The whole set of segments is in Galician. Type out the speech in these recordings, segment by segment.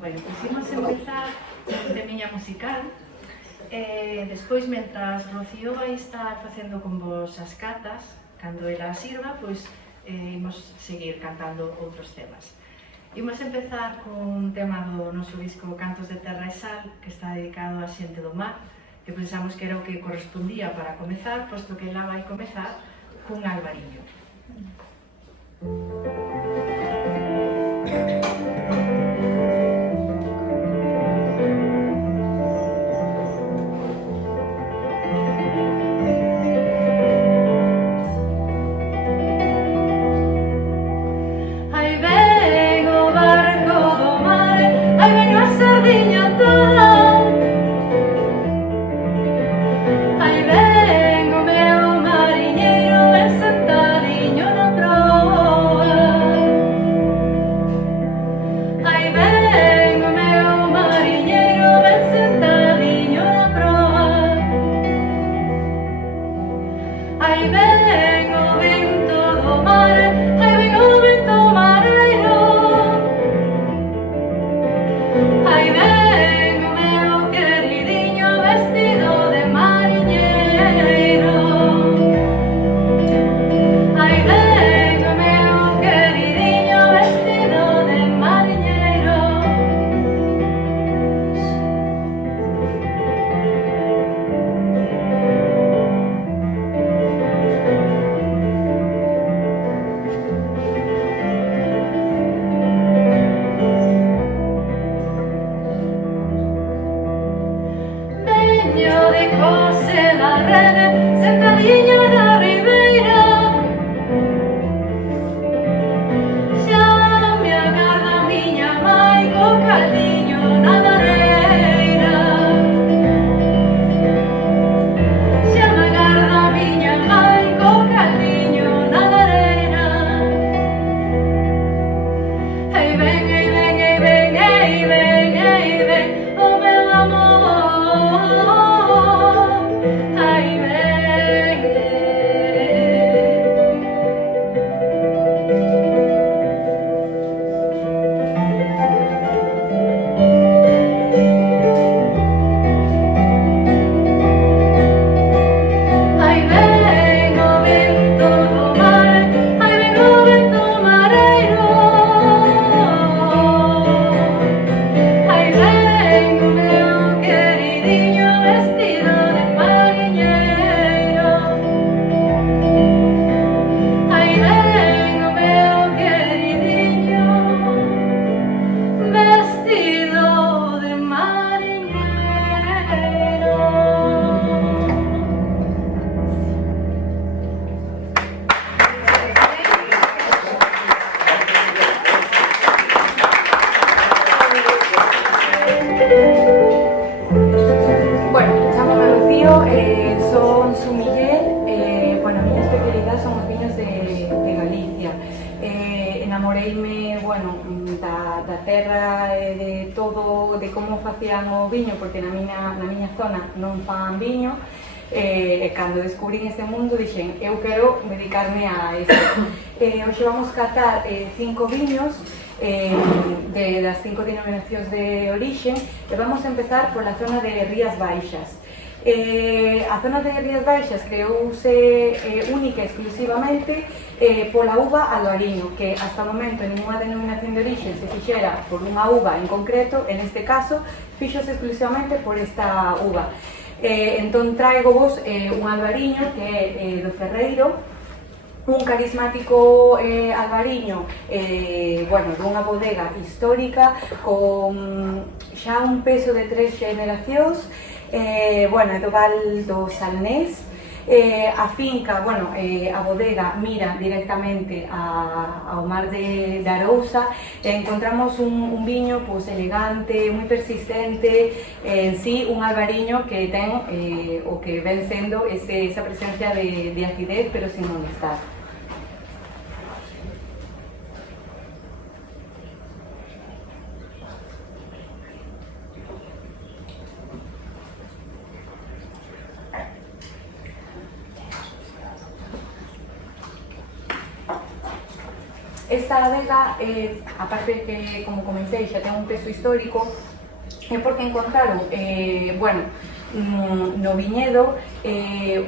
Bueno, pois imos empezar con temiña musical. Despois, mentras Rocío vai estar facendo con vos as catas, cando ela sirva, pois imos seguir cantando outros temas. Imos empezar cun tema do noso disco Cantos de Terra e Sal, que está dedicado á xente do mar, que pensamos que era o que correspondía para comezar, posto que ela vai comezar cun albariño. Porque na miña zona non fan viño, e cando descubrín este mundo dixen, eu quero dedicarme a isto. Hoxe vamos catar 5 viños das 5 denominacións de orixe, e vamos empezar pola zona de Rías Baixas. A zona de Rías Baixas creouse única e exclusivamente pola uva albariño, que hasta o momento en ninguna denominación de orixe se fixera por unha uva en concreto, en este caso fixose exclusivamente por esta uva. Entón traigo vos un albariño que é do Ferreiro, un carismático albariño dunha bodega histórica con xa un peso de 3 generacións, do Val do Salnés. A finca, a bodega mira directamente ao mar de Arousa, e encontramos un viño elegante, moi persistente, en sí un albariño que ten o que ven sendo esa presencia de acidez, pero sin molestar. esta adega, aparte que, como comentei, xa ten un peso histórico, é porque encontraron, bueno, no viñedo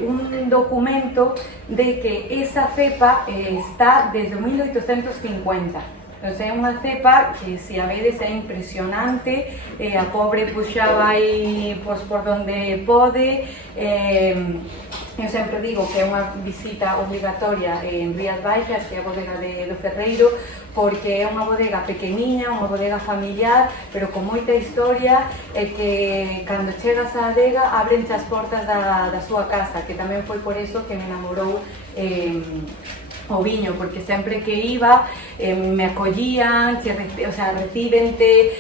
un documento de que esa cepa está desde 1850. Entón, é unha cepa que, se a vedes, é impresionante, a pobre puxa vai por donde pode. Eu sempre digo que é unha visita obligatoria en Rías Baixas, que é a bodega do Ferreiro, porque é unha bodega pequeniña, unha bodega familiar, pero con moita historia, e que cando chegas á adega abrenche as portas da súa casa, que tamén foi por eso que me enamorou o viño, porque sempre que iba me acollían, o sea, recíbente,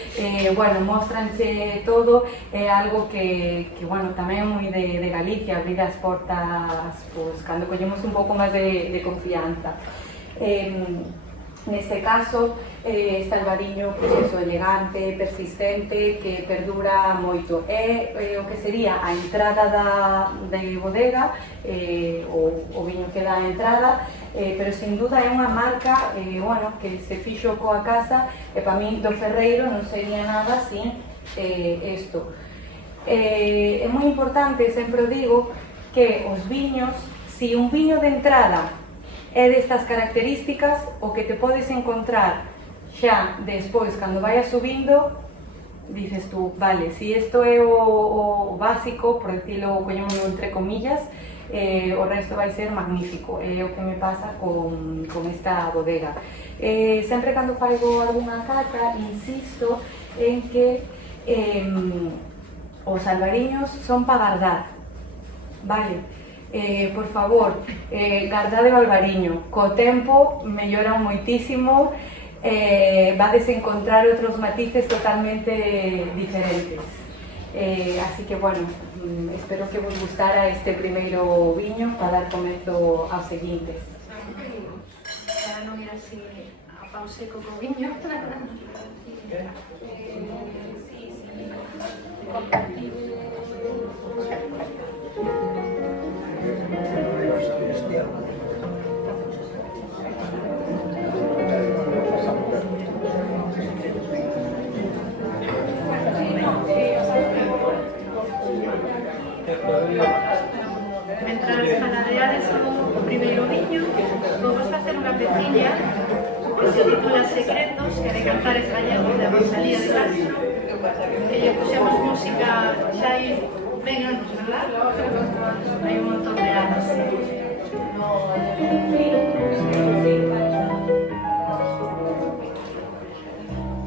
bueno, mostranche todo, é algo que bueno, tamén é moi de Galicia, abrir as portas, pues, cando collemos un pouco máis de confianza. Neste caso, está el variño, pues, eso, elegante, persistente, que perdura moito. É o que sería a entrada da bodega, o viño que dá a entrada, pero sin duda é unha marca, bueno, que se fixo coa casa, e para min do Ferreiro non sería nada sin isto. É moi importante, sempre digo, que os viños, si un viño de entrada é destas características, o que te podes encontrar xa despois, cando vayas subindo, dices tú, vale, si isto é o básico, por decirlo, coñémoslo entre comillas, o resto vai ser magnífico. É o que me pasa con esta bodega. Sempre cando faigo algunha cata, insisto en que os albariños son para guardar, vale? Por favor, guardade o albariño, co tempo melloran moitísimo, vades encontrar outros matices totalmente diferentes. Así que, bueno, espero que vos gustara este primeiro viño para dar comezo aos seguintes. Para non ir así a pau seco co viño. Mentras paladeades o primeiro viño, vamos facer unha peciña que se titula Secretos, que de Cantares Gallegos, de Rosalía de Castro, e lle puxemos música xa hai 20 anos, verdad? Hai un montón de anos.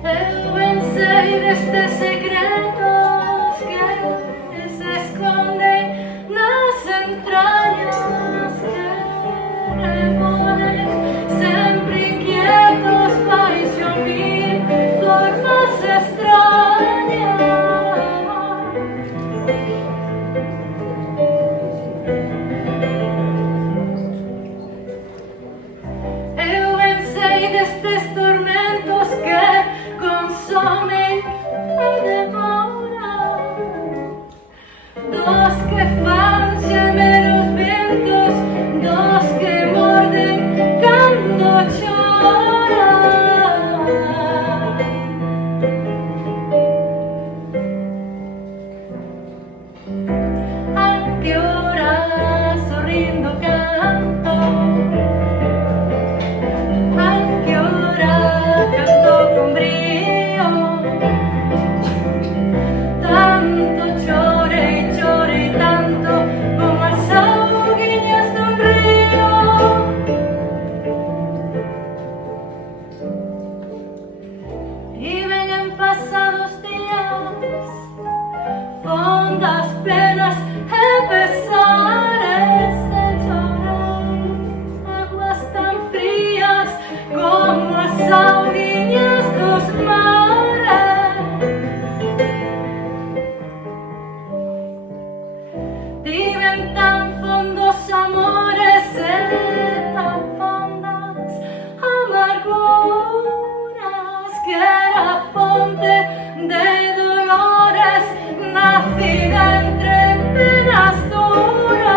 Eu ben sei destes secretos que se esconden nas entrañas, que reponen sempre inquietos baixo mil formas extrañas. Eu ben sei destes tormentos que consomen e devoran, dos que fan xemer os ventos, dos que morden cando choran. Anque ora sorrindo canto, anche ora canto con brio, tanto chore tanto como as auguiñas dun río. Y ven pasados días, fondas penas e pesares de chorar, aguas tan frías como as auguiñas dos mares. Tiven tan fondos amores e tan fondas amarguras, que era fonte de dolores nacida entre penas duras.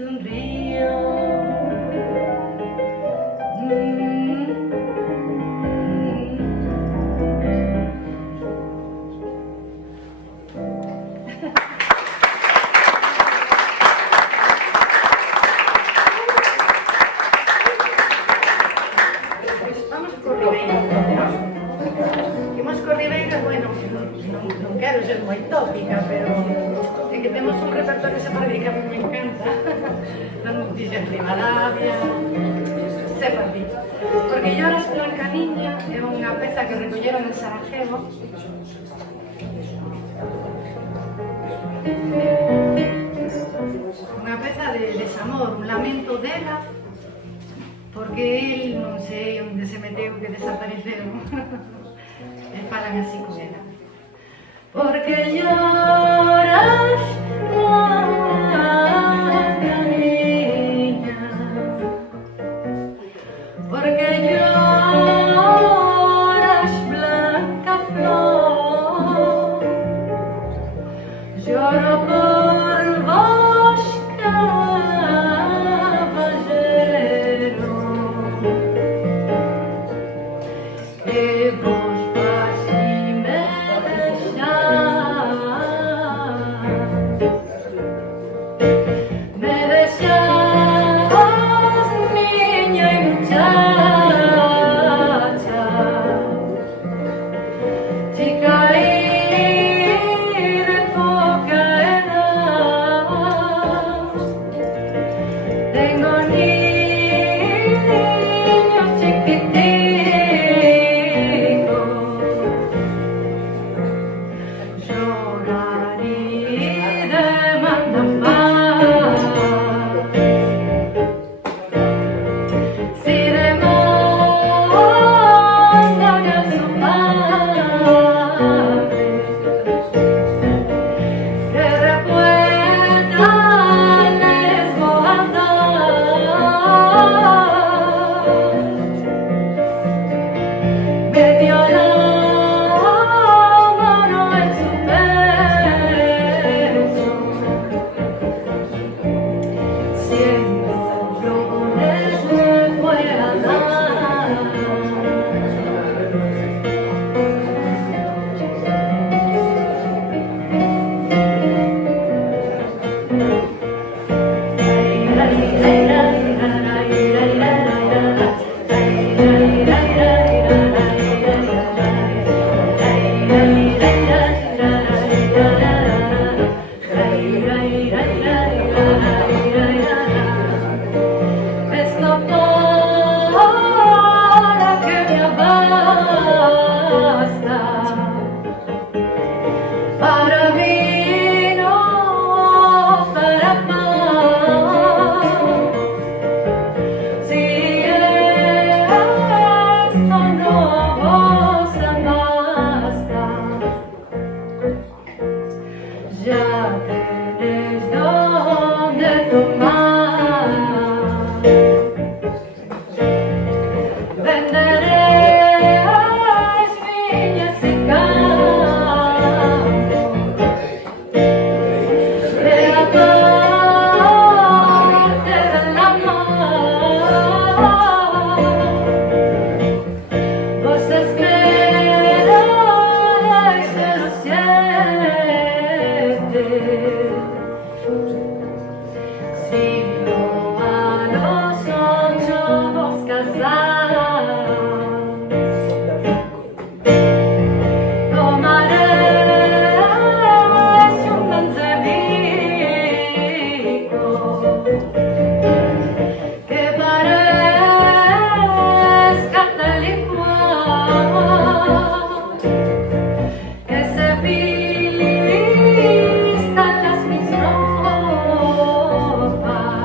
un río. Vamos con Ribeira. Imos con Ribeira, bueno, non quero ser moi tópica, pero é que temos un repertorio separado que a mí me encanta. Non dixen Rivadavia, separado. Porque Lloras Blanca Niña é unha peza que recolleron en Sarajevo. Unha peza de desamor, un lamento dela, porque el non sei onde se meteu que desapareceu. E falan así con ela. Porque lloras, blanca niña, porque lloras, blanca flor, lloro por vos, caballero, que vos vas y me deseas, niña y muchacha, chica y de poca edad. Tengo niños chiquiticos, llorar y demandar paz. Si demandan a su padre que repuesta les voy a dar. Metió la mano en su pecho, siendo flores le fue a dar. Esto para que me basta, para vino, para paz. Si esto no vos basta, ya tenés donde tomar. Venderé viñas y campos de la parte del amor. Vos esperáis de los 7, si no a los 8 vos casás. Tomaréis un mencebico que parezca tal y cual, que se vistan las mis ropas.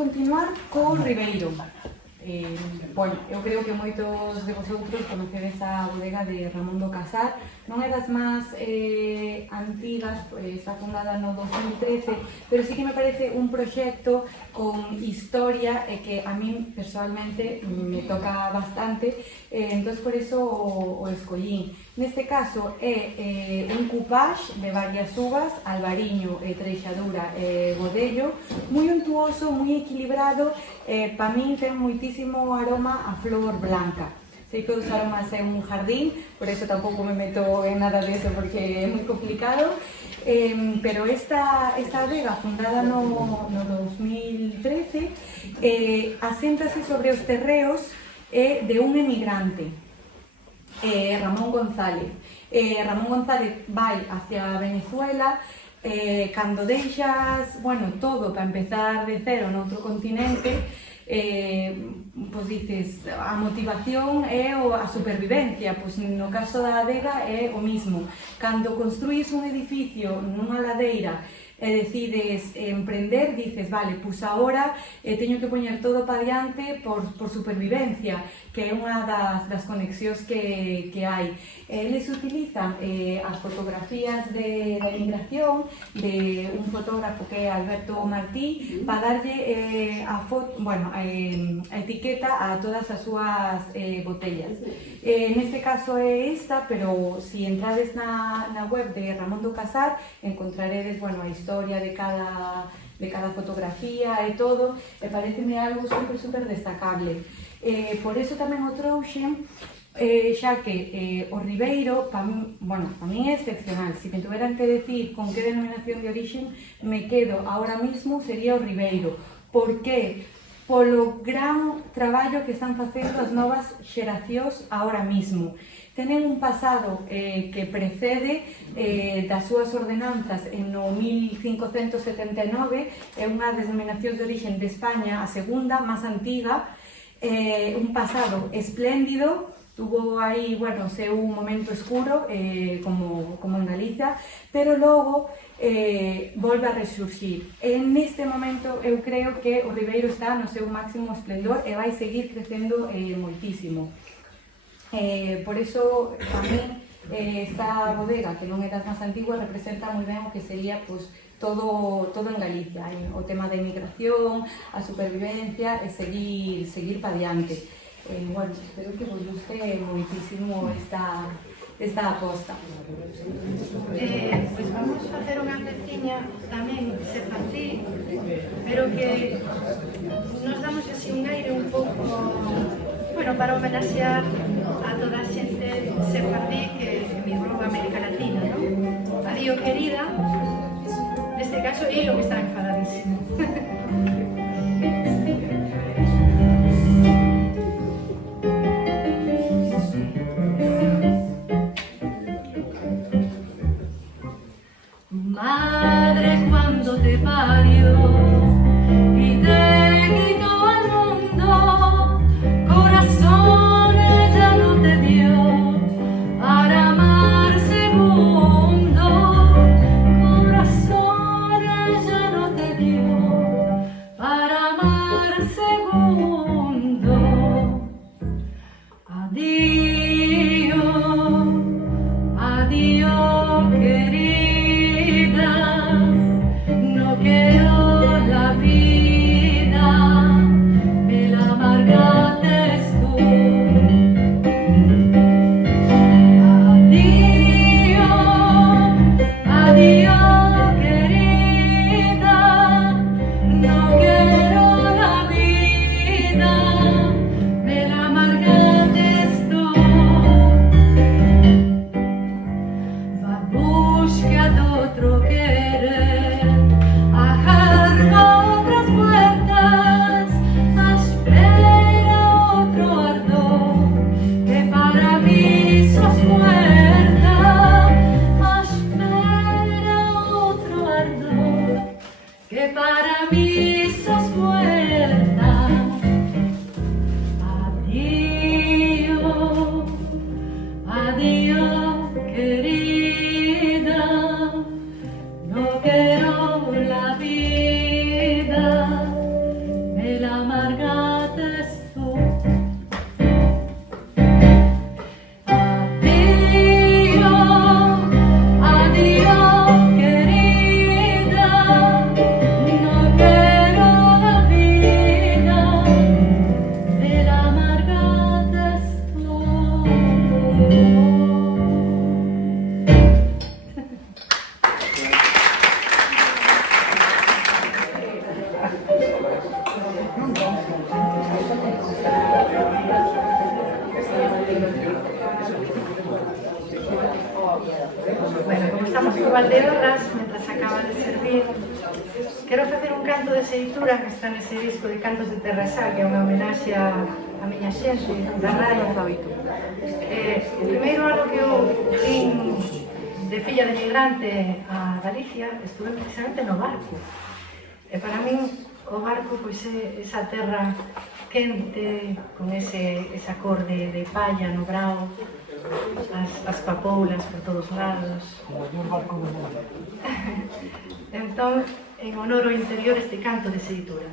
continuar co Ribeiro. Bueno, eu creo que moitos de vosotros conocedes a bodega de Ramón do Casar. Non é das máis antigas, está fundada no 2013, pero sí que me parece un proxecto con historia e que a mí personalmente me toca bastante, entón por eso o escollín. Neste caso é un coupage de varias uvas, albariño, treixadura e godello, moi untuoso, moi equilibrado, para min ten moitísimo aroma a flor blanca. Sei que os aromas é un jardín, por eso tampouco me meto en nada de eso porque é moi complicado, pero esta adega fundada no 2013 aséntase sobre os terreos de un emigrante, Ramón González. Ramón González vai hacia Venezuela, cando deixas, bueno, todo para empezar de cero noutro continente, pois dices, a motivación é a supervivencia, pois no caso da adega é o mismo. Cando construís un edificio nunha ladeira e decides emprender, dices, vale, pois agora teño que poñer todo para diante por supervivencia, que é unha das conexións que hai. Eles utilizan as fotografías de emigración de un fotógrafo que é Alberto Martí para darlle a etiqueta a todas as súas botellas. Neste caso é esta, pero si entrades na web de Ramón do Casar encontraredes, bueno, a historia de cada fotografía e todo, e pareceme algo super destacable. Por eso tamén o trouxen, xa que o Ribeiro, para min é excepcional. Se me tuveran que decir con que denominación de origen me quedo ahora mismo, sería o Ribeiro. Por que? Polo gran traballo que están facendo as novas xeracións ahora mismo. Tenen un pasado que precede das súas ordenanzas no 1579, é unha denominación de origen de España, a segunda, máis antiga, un pasado espléndido. Tuvo aí, bueno, seu momento escuro, como en Galicia, pero logo volve a resurgir. Neste momento eu creo que o Ribeiro está no seu máximo esplendor e vai seguir crecendo moitísimo. Por eso, tamén, esta bodega, que non é das máis antiguas, representa moi ben o que sería, pois, todo en Galicia, o tema da inmigración, a supervivencia e seguir para diante. Bueno, espero que vos guste moitísimo esta aposta. Pois vamos facer unha receciña tamén sefardí, pero que nos damos así un aire un pouco, bueno, para homenaxear a toda a xente sefardí que emigrou a América Latina, non? Adiós, querida. Neste caso, é o que está enfadadísimo. Madre, cuando te parió y te quitó al mundo, corazón ella no te dio para amar segundo, corazón ella no te dio para amar segundo. Adiós, adiós, querida. No quiero la Valdeorras, mentras acaba de servir, quero facer un canto de seitura que está nese disco de Cantos de Terra e Sal, que é unha homenaxe a miña xente da radio. O primeiro ano que eu vin de filla de migrante a Galicia, estuve precisamente no barco. E para min o barco pois é esa terra quente, con esa cor de palla no brao, as papoulas por todos lados. Entón, en honor ao interior, este canto de seitura.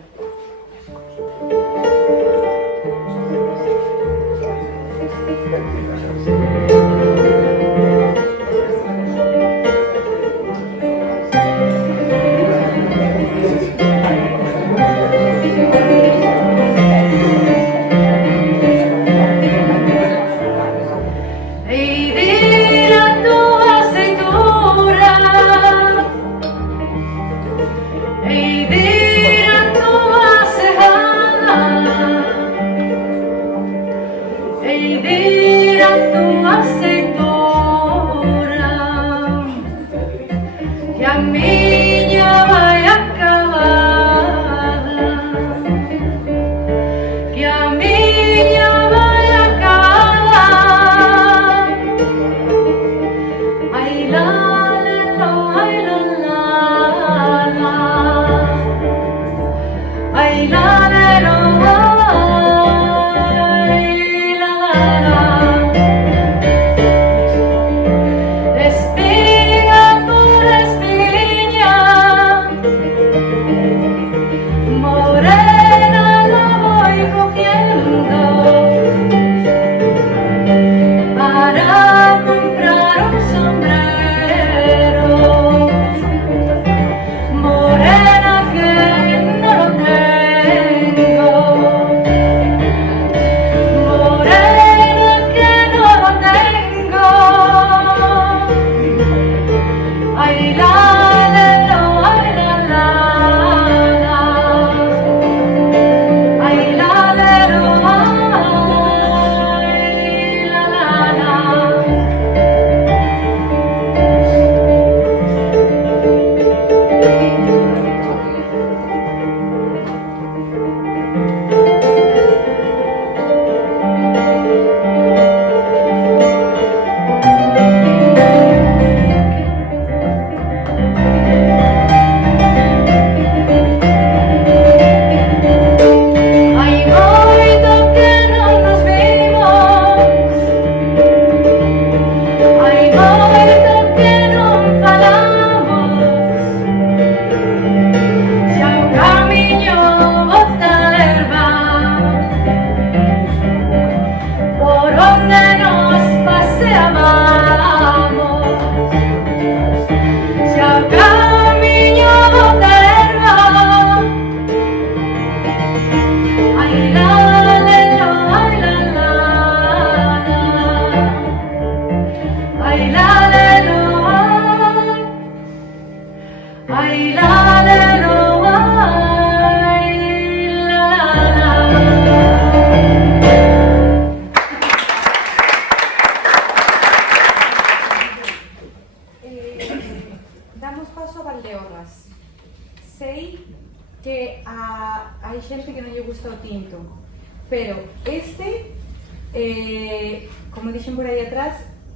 Como dixen por aí atrás,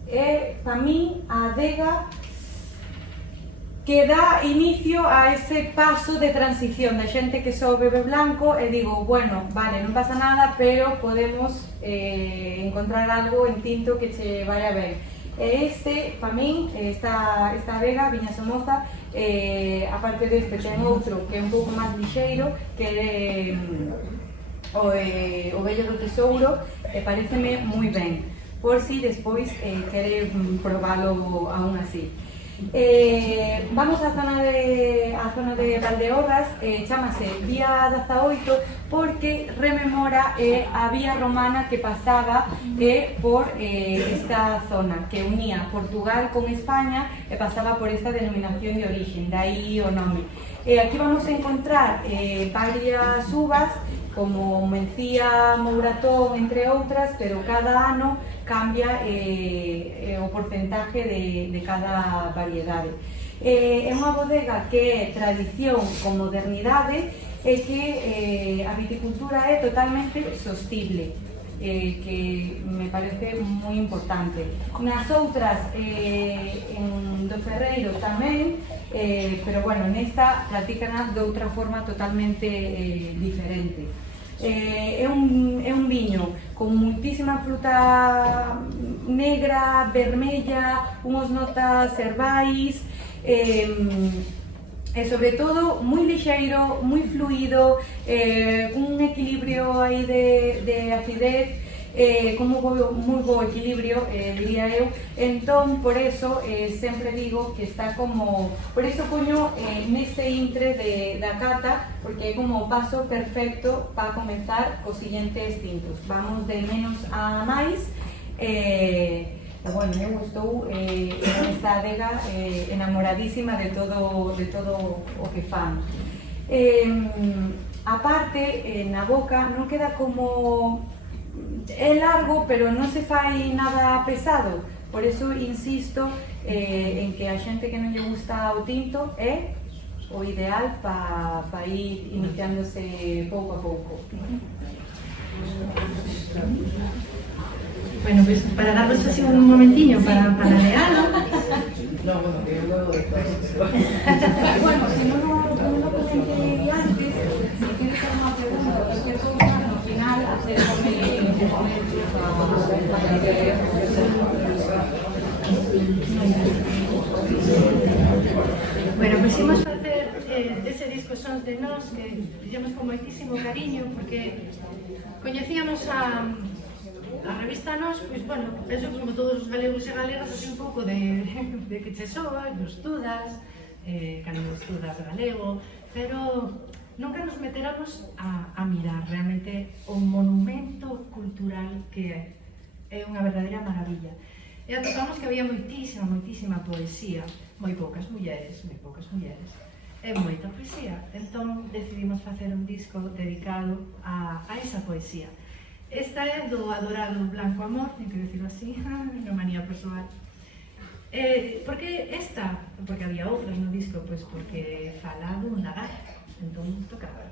é, para min, a adega que dá inicio a ese paso de transición da xente que só bebe blanco e digo, bueno, vale, non pasa nada, pero podemos encontrar algo en tinto que che vaya ben. E este, para min, esta adega, Viña Somoza, aparte deste, ten outro que é un pouco máis lixeiro, que é o Vello do Tesouro, e pareceme moi ben, por si despois quere probalo aún así. Vamos á zona de Valdeorras, chamase Vía 18 porque rememora a vía romana que pasaba por esta zona, que unía Portugal con España e pasaba por esta denominación de origen, de aí o nome. Aquí vamos a encontrar varias uvas, como Mencía, Mouratón, entre outras, pero cada ano cambia o porcentaje de cada variedade. É unha bodega que é tradición con modernidade e que a viticultura é totalmente sostible, que me parece moi importante. Nas outras, do Ferreiro tamén, pero bueno, nesta practícana de outra forma totalmente diferente. É un viño con muitísima fruta negra, vermella, unhas notas herbais, e sobre todo moi lixeiro, moi fluido, un equilibrio aí de acidez, con moi bo equilibrio, diría eu. Entón, por eso, sempre digo que está como... Por iso poño neste intre da cata, porque é como o paso perfecto para comenzar cos seguintes tintos. Vamos de menos a máis. Bueno, me gustou esta adega, enamoradísima de todo o que fan. A parte, na boca non queda como... É largo, pero non se fai nada pesado. Por eso insisto en que a xente que non lle gusta o tinto é o ideal para ir iniciándose pouco a pouco. Bueno, pues para daros así un momentiño para lealo. No, bueno, que yo luego después. Bueno, si no lo comenté antes, si quieres hacer una pregunta o cualquier cosa, al final acércame Bueno, pues imos facer ese disco Sons de Nós que fixemos con moitísimo cariño porque coñecíamos a revista Nós, pois, bueno, penso como todos os galegos e galegas, así un pouco de que che soa, que estudas, cando estudas galego, pero nunca nos meteramos a mirar realmente o monumento cultural que é unha verdadeira maravilla. E atopamos que había moitísima poesía, moi poucas mulleres, e moita poesía. Entón decidimos facer un disco dedicado a esa poesía. Esta é do adorado Blanco Amor, ten que decirlo así, non manía persoal. Por que esta? Porque había outras no disco, pois porque fala dun lagar, entón tocaba.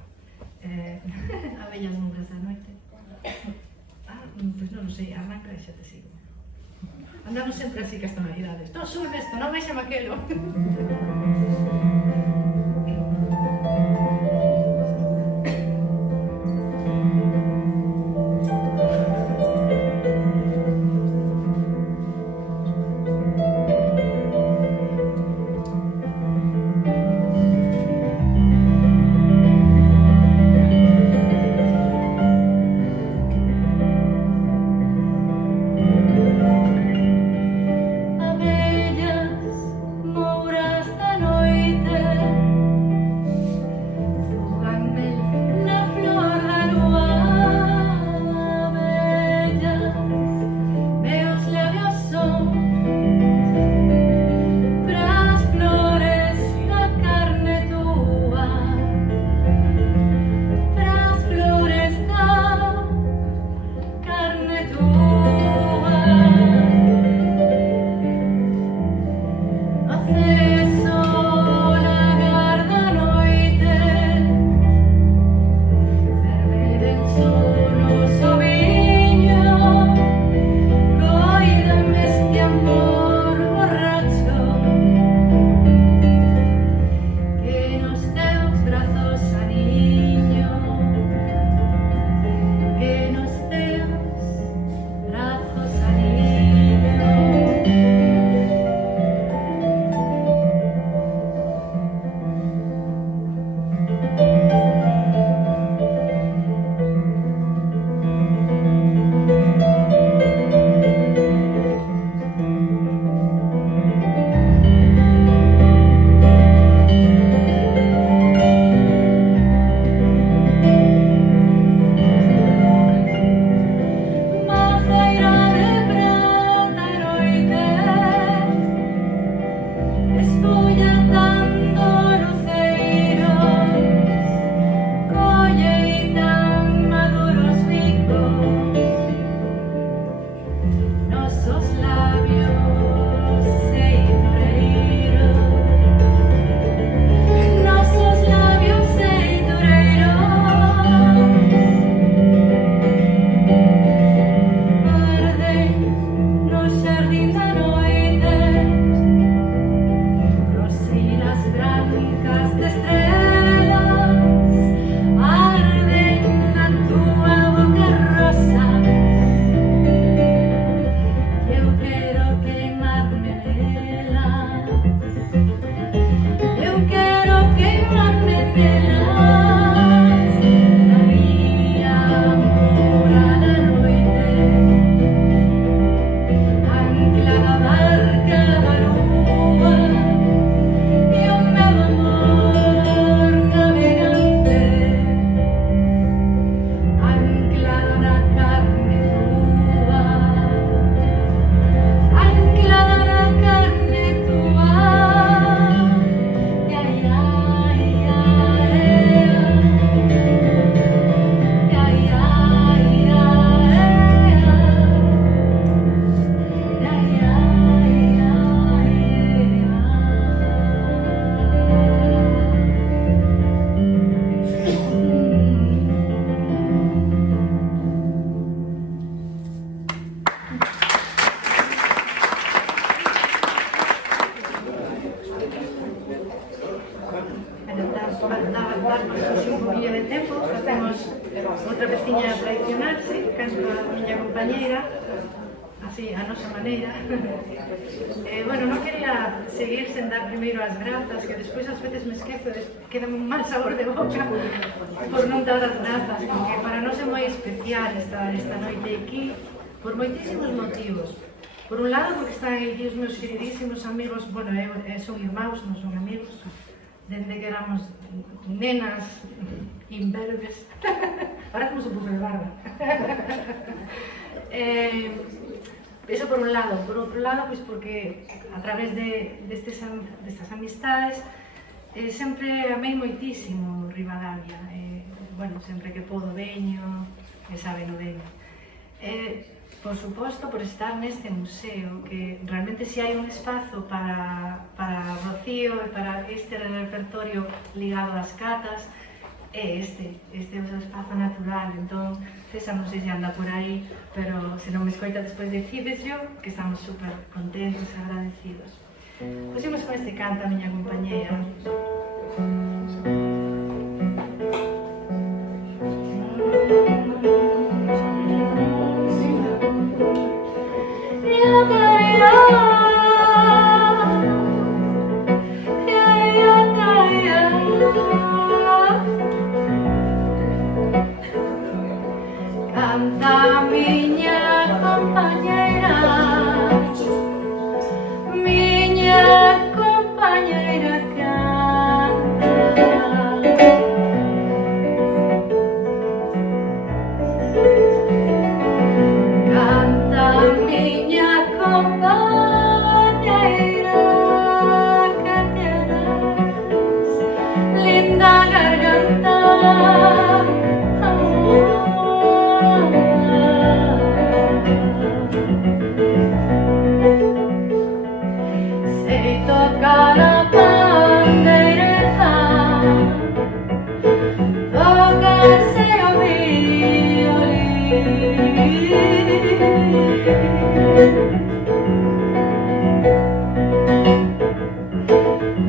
Abellas nunca esta noite. Pois non o sei, arranca e xa te sigo. Andamos sempre así que as tonalidades. Non sube isto, non vexa maquelo. Abellas, mouras da noite, darnos un poquillo de tempo, facemos outra veciña tradicional, sí, canto a miña compañeira, así, a nosa maneira. Bueno, non quería seguir sen dar primeiro as grazas, que despois ás veces me esquezo, queda un mal sabor de boca por non dar as grazas, porque para nós é moi especial estar esta noite aquí, por moitísimos motivos. Por un lado, porque están aquí os meus queridísimos amigos, bueno, son irmãos, non son amigos, dende que éramos nenas imberbes. Ahora como se puso de barba. Eso por un lado. Por outro lado, pues porque a través destas amistades sempre amei moitísimo Ribadavia. Bueno, sempre que podo veño, e sabe, no veño. Por suposto, por estar neste museo, que realmente se hai un espazo para Rocío e para este repertorio ligado ás catas, é este é o espazo natural. Entón, César non sei se anda por aí, pero se non me escoita despois decides yo que estamos super contentos e agradecidos. Puxemos con este canto a miña compañeira. Canta miña compañeira, canta miña compañeira, que tienes linda garganta. Sei tocar a pandeireta, tocar sei o violín.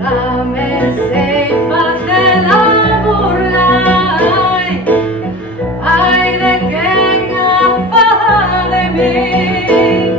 Tamén sei facer a burla, ai de quen a fala de min.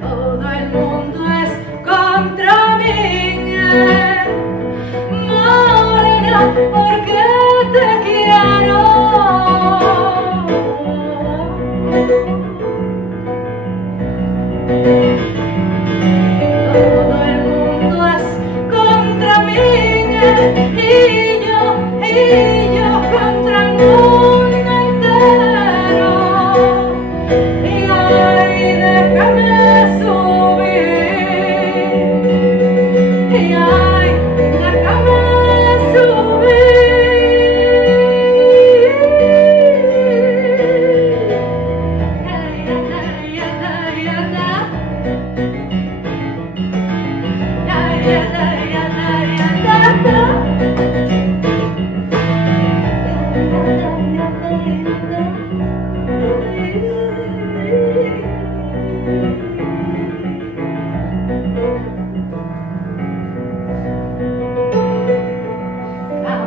Todo el mundo es contra mí, morena, porque te quiero. Todo el mundo es contra mí, y yo contra el mundo entero. Y ay, déjame subir, y ay, déjame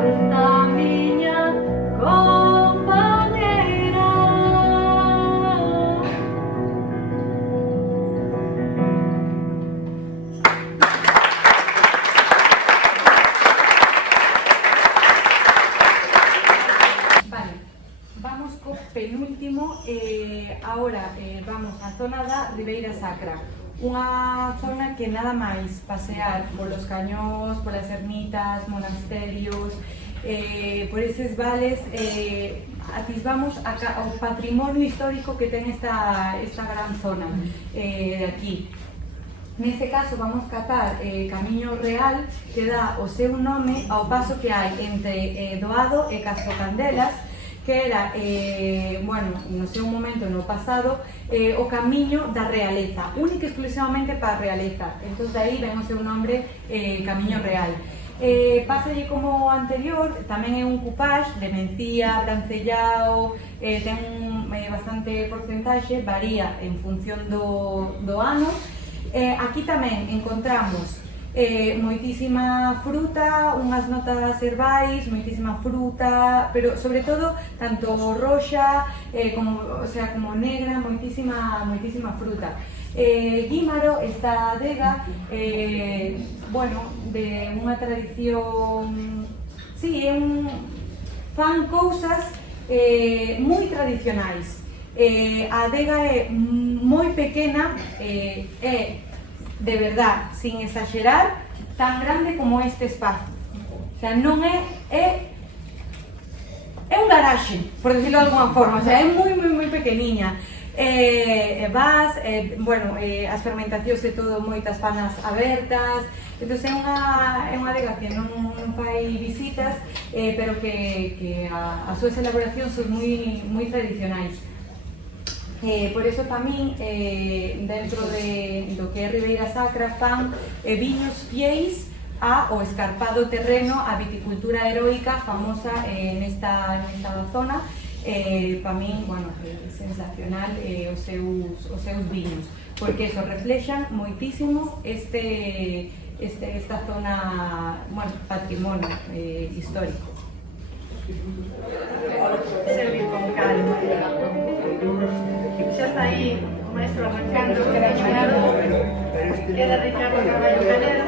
canta miña compañeira. Vale, vamos co penúltimo. Ahora vamos á zona da Ribeira Sacra, unha zona que nada máis pasear polos cañóns, polas ermitas, monasterios, por eses vales, atisbamos ao patrimonio histórico que ten esta gran zona de aquí. Neste caso vamos catar Camiño Real, que dá o seu nome ao paso que hai entre Doado e Castro Candelas, que era, bueno, no seu momento no pasado, o camiño da realeza, única e exclusivamente para a realeza. Entón, aí ven o seu nome Camiño Real. Pásalle como o anterior, tamén é un coupage de mencía, brancellao, ten bastante porcentaxe, varía en función do ano. Aquí tamén encontramos moitísima fruta, unhas notas herbais, moitísima fruta, pero sobre todo tanto roxa como negra, moitísima fruta. Guímaro, esta adega, bueno, de unha tradición, sí, fan cousas moi tradicionais. A adega é moi pequena, é, de verdad, sin exagerar, tan grande como este espazo. O sea, non é un garaxe, por decirlo de alguna forma, o sea, é moi pequeniña. Vas, bueno, as fermentacións e todo, moitas panas abertas, entón é unha adega que non fai visitas, pero que as súas elaboracións son moi tradicionais. Por eso tamén, dentro do que é Ribeira Sacra, fan viños fieis ao escarpado terreno, a viticultura heroica famosa nesta zona. Para min, bueno, é sensacional os seus viños, porque eso reflexan moitísimo esta zona, bueno, patrimonio histórico. Servir con calma. Xa está aí o maestro arrancando o Camiño Real, queda Ricardo Carballo Calero.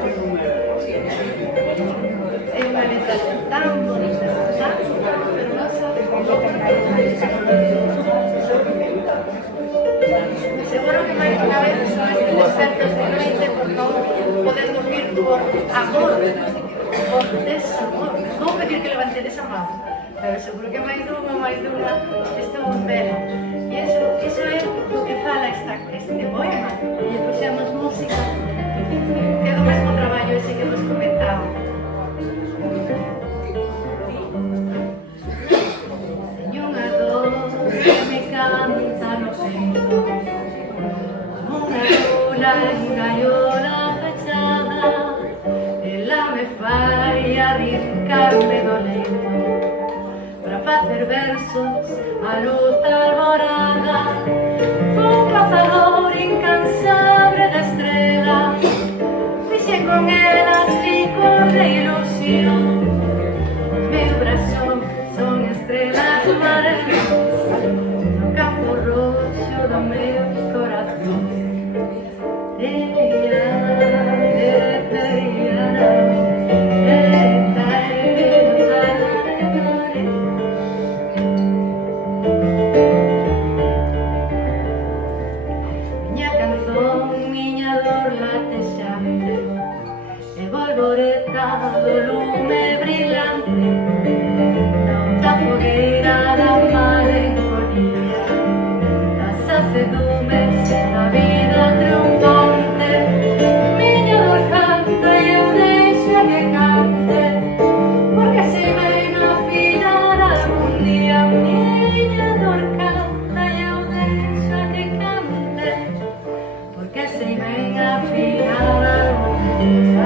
É unha letra tan bonita, tan fermosa. Seguro que máis unha vez son estes expertos de noite por non poder dormir por amor, por desamor. Non pedir que levantedes a mão, pero seguro que máis dunha estou en vela. E iso é o que fala este poema. E puxemos música, que é do mesmo traballo ese que vos comentaba. E unha dor que me canta no peito, unha luna en gaiola fechada, ela me fai arrincarme do leito para facer versos a luz da alborada. Fun cazador incansable de estrelas, fixen con elas licor de ilusión. Meu brazo son estrelas amarelas no campo roxo do meu corazón. Miña canzón, miña dor latexante, e volvoreta do lume brillante, da fogueira da malencolía, das acedumes da vida triunfante. Miña dor canta e eu deixo que cante, porque se ven afinar algún día. Miña dor canta e eu deixo que cante, porque se ven afinar algún día.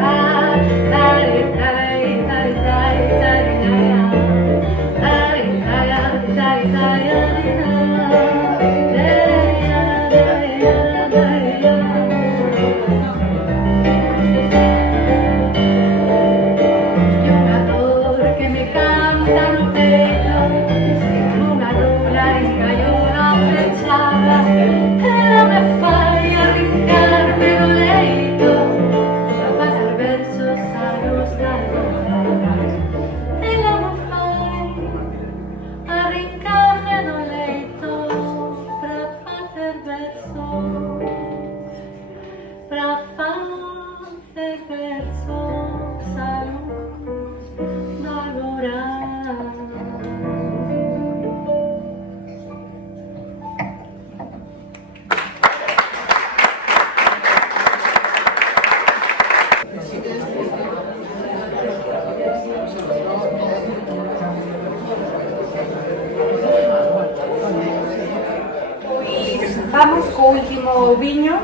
vamos co último viño.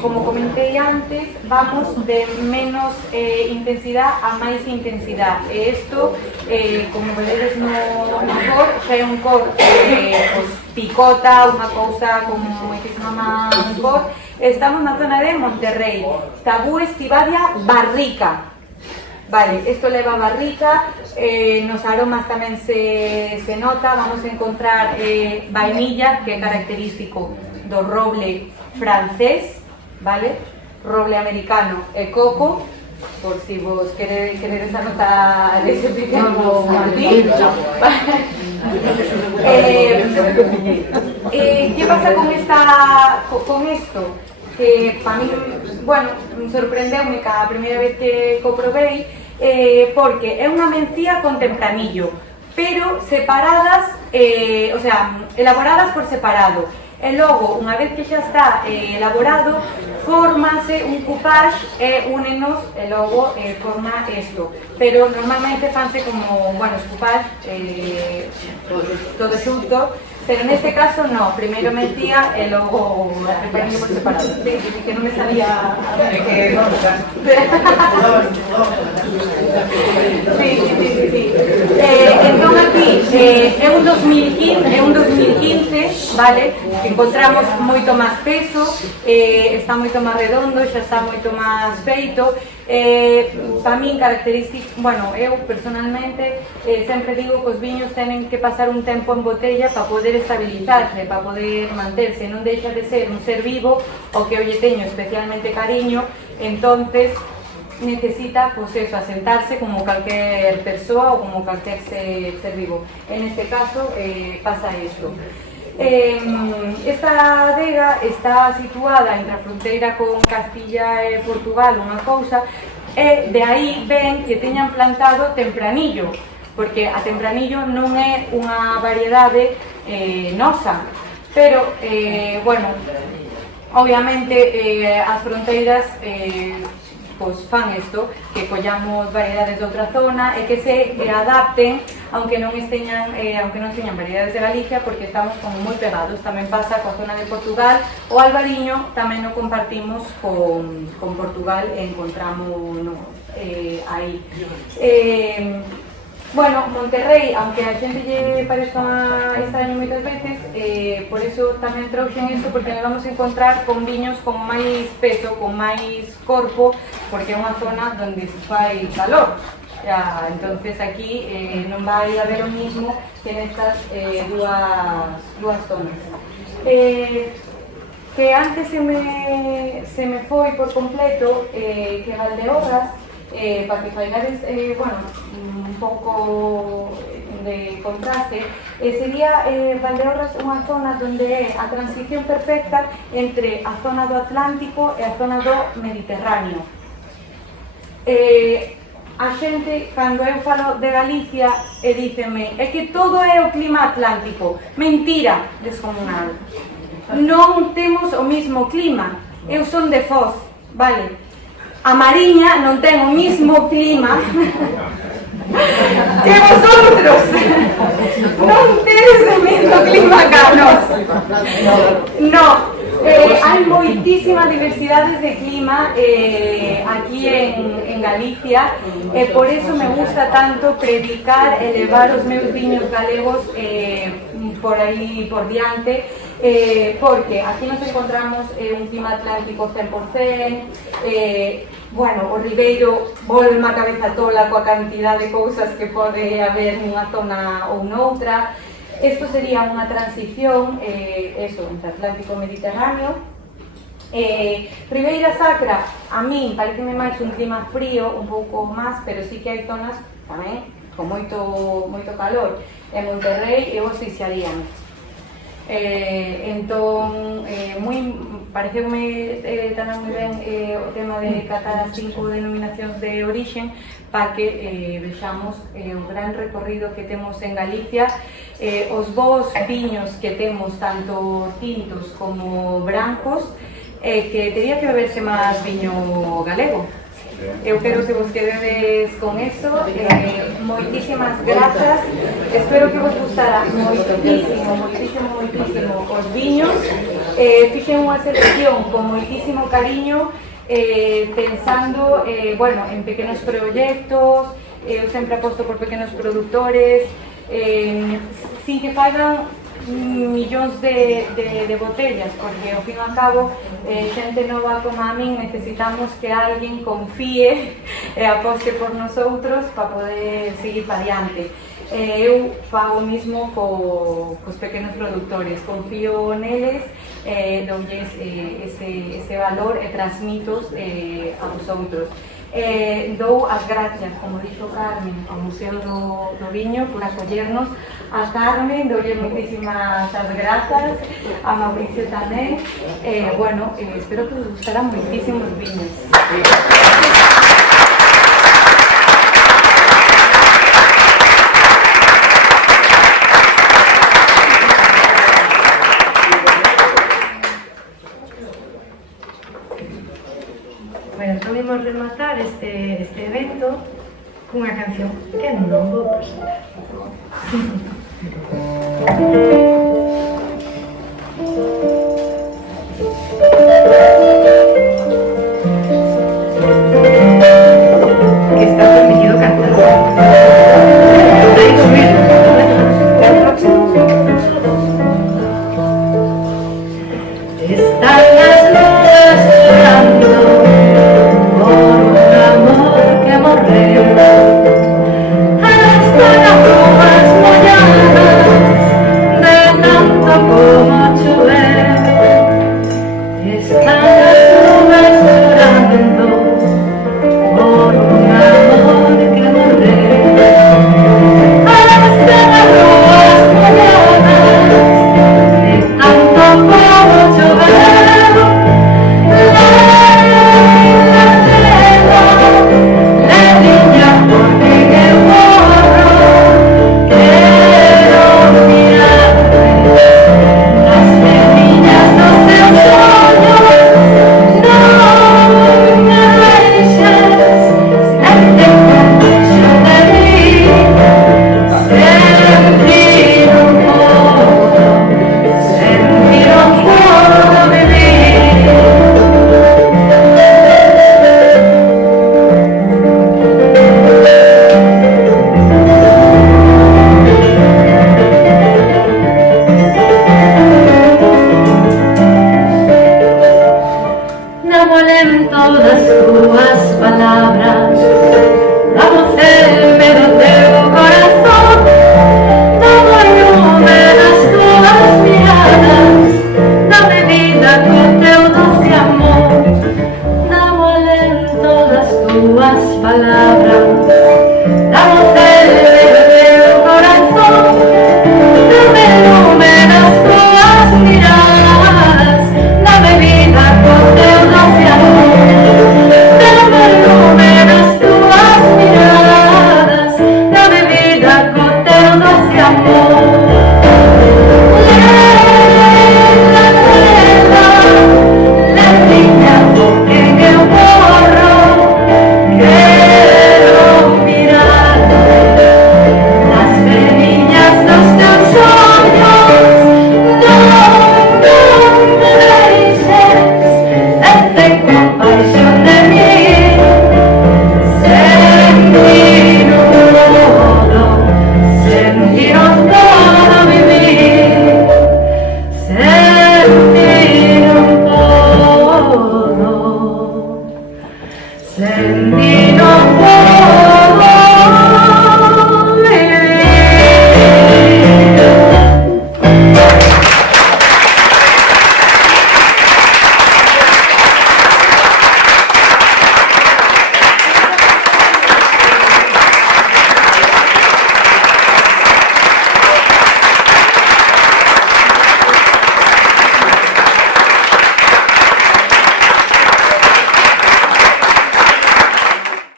Como comentei antes, vamos de menos intensidade a máis intensidade. E isto, como vedes no cor, xa é un cor pues, picota, unha cousa con moitísima máis cor. Estamos na zona de Monterrey, Tabú Estivadia Barrica. Vale, isto leva barrica, nos aromas tamén se nota, vamos a encontrar vainilla, que é característico do roble francés, vale? Roble americano e coco, por si vos queredes anotar ese pequeno martín. ¿Qué pasa con esto? Que para mí, bueno, me sorprendeu-me a primeira vez que o probei, porque é unha mencía con tempranillo, pero separadas, o sea, elaboradas por separado. E logo, unha vez que xa está elaborado, formase un coupage e únenos e logo forma isto. Pero normalmente fanse como, bueno, os coupage todo xunto, pero neste caso no, primeiro mencía e logo tempranillo por separado. Sí, que non me sabía... Sí. Entón aquí é un 2015, vale? Encontramos moito máis peso, está moito máis redondo, xa está moito máis feito. Para min característica, bueno, eu personalmente sempre digo que os viños tenen que pasar un tempo en botella para poder estabilizarse, para poder manterse, non deixa de ser un ser vivo o que eu lle teño especialmente cariño, entonces necesita, pues eso, asentarse como cualquier persoa ou como cualquier ser vivo. En este caso pasa eso. Esta adega está situada entre a fronteira con Castilla e Portugal, unha cousa, e de aí ven que teñan plantado tempranillo, porque a tempranillo non é unha variedade nosa, pero, bueno, obviamente as fronteiras pues fan isto, que collamos variedades de outra zona e que se adapten, aunque non teñan variedades de Galicia, porque estamos como moi pegados. Tamén pasa coa zona de Portugal, o albariño tamén o compartimos con Portugal e encontramos aí. Bueno, Monterrey, aunque a xente lle pareza extraño moitas veces, por eso tamén trouxen isto, porque nos vamos a encontrar con viños con máis peso, con máis corpo, porque é unha zona onde se fai calor. Entonces aquí non vai haber o mismo que nestas dúas zonas. Que antes se me foi por completo que Valdeorras, para que faigades, bueno, un pouco de contraste, sería Valdeorras unha zona onde é a transición perfecta entre a zona do Atlántico e a zona do Mediterráneo. A xente, cando eu falo de Galicia, dícenme, é que todo é o clima atlántico. Mentira descomunal. Non temos o mismo clima. Eu son de Foz, vale? A Mariña non ten o mismo clima que vosotros. Non tedes o mismo clima que nós. No, hai moitísimas diversidades de clima aquí en Galicia, e por eso me gusta tanto predicar e levar os meus viños galegos por aí por diante, porque aquí nos encontramos un clima atlántico 100%, bueno, o Ribeiro volve a cabeza tola coa cantidad de cousas que pode haber nunha zona ou noutra. Isto sería unha transición, eso, entre Atlántico e Mediterráneo. Ribeira Sacra, a min pareceme máis un clima frío, un pouco máis, pero sí que hai zonas tamén con moito calor. En Monterrey eu os fixarían. Entón, pareceume tamén moi ben o tema de catar as 5 denominacións de orixen, para que vexamos o gran recorrido que temos en Galicia, os bons viños que temos, tanto tintos como brancos, que teria que beberse máis viño galego. Eu quero que vos quededes con eso. moitísimas grazas. Espero que vos gustara moitísimo os viños. Fixen unha selección con moitísimo cariño, pensando bueno, en pequenos proxectos. Eu sempre aposto por pequenos productores, sin que fagan millóns de botellas, porque ao fin e ao cabo xente nova como a min necesitamos que alguén confíe e aposte por nosotros para poder seguir para diante. Eu fago o mismo cos pequenos productores, confío neles, doulles ese valor e transmitos a vosotros. Dou as gracias, como dixo Carmen, ao Museo do Viño por acollernos, a Carmen doulle moitísimas as grazas, a Mauricio tamén. Bueno, espero que vos gustaran moitísimos viños. Bueno, entón imos rematar este evento cunha canción que non vou presentar.